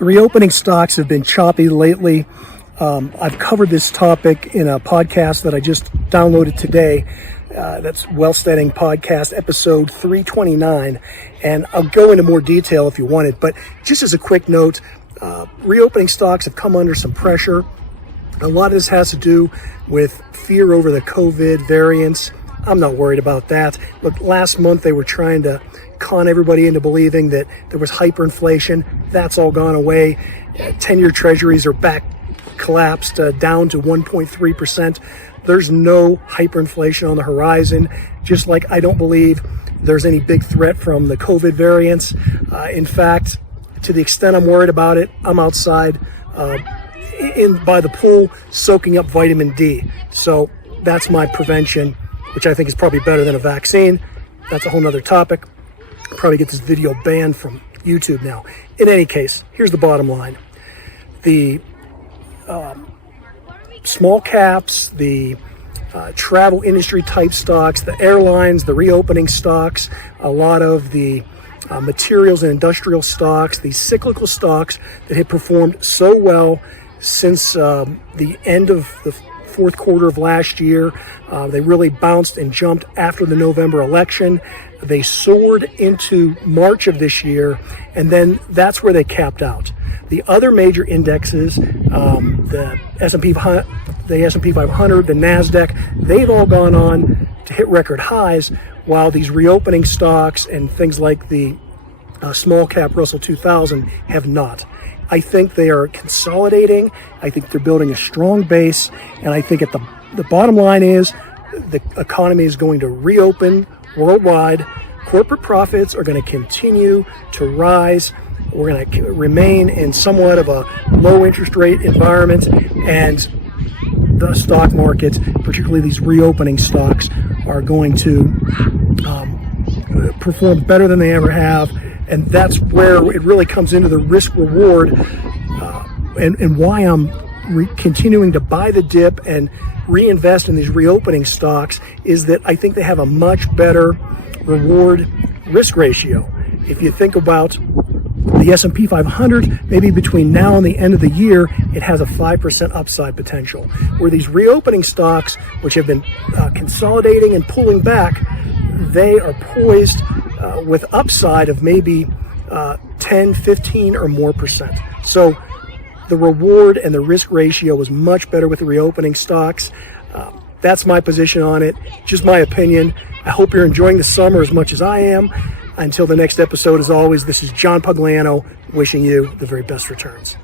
Reopening stocks have been choppy lately. I've covered this topic in a podcast that I just downloaded today. That's Wealthsteading podcast, episode 329. And I'll go into more detail if you want it. But just as a quick note, reopening stocks have come under some pressure. A lot of this has to do with fear over the COVID variants. I'm not worried about that. Look, last month they were trying to con everybody into believing that there was hyperinflation. That's all gone away. 10-year treasuries are back, collapsed down to 1.3%. There's no hyperinflation on the horizon, just like I don't believe there's any big threat from the COVID variants. In fact, to the extent I'm worried about it, I'm outside by the pool soaking up vitamin D. So that's my prevention, which I think is probably better than a vaccine. That's a whole nother topic. I'll probably get this video banned from YouTube now. In any case, here's the bottom line. The small caps, the travel industry type stocks, the airlines, the reopening stocks, a lot of the materials and industrial stocks, these cyclical stocks that had performed so well since the end of the fourth quarter of last year. They really bounced and jumped after the November election. They soared into March of this year, and then that's where they capped out. The other major indexes, the S&P 500, the NASDAQ, they've all gone on to hit record highs, while these reopening stocks and things like the small cap Russell 2000 have not. I think they are consolidating. I think they're building a strong base, and I think at the bottom line is the economy is going to reopen worldwide. Corporate profits are going to continue to rise. We're going to remain in somewhat of a low interest rate environment, and the stock markets, particularly these reopening stocks, are going to perform better than they ever have. And that's where it really comes into the risk reward and why I'm continuing to buy the dip and reinvest in these reopening stocks is that I think they have a much better reward risk ratio. If you think about the S&P 500, maybe between now and the end of the year, it has a 5% upside potential. Where these reopening stocks, which have been consolidating and pulling back, they are poised with upside of maybe 10, 15 or more percent. So the reward and the risk ratio is much better with the reopening stocks. That's my position on it, just my opinion. I hope you're enjoying the summer as much as I am. Until the next episode, as always, this is John Pugliano wishing you the very best returns.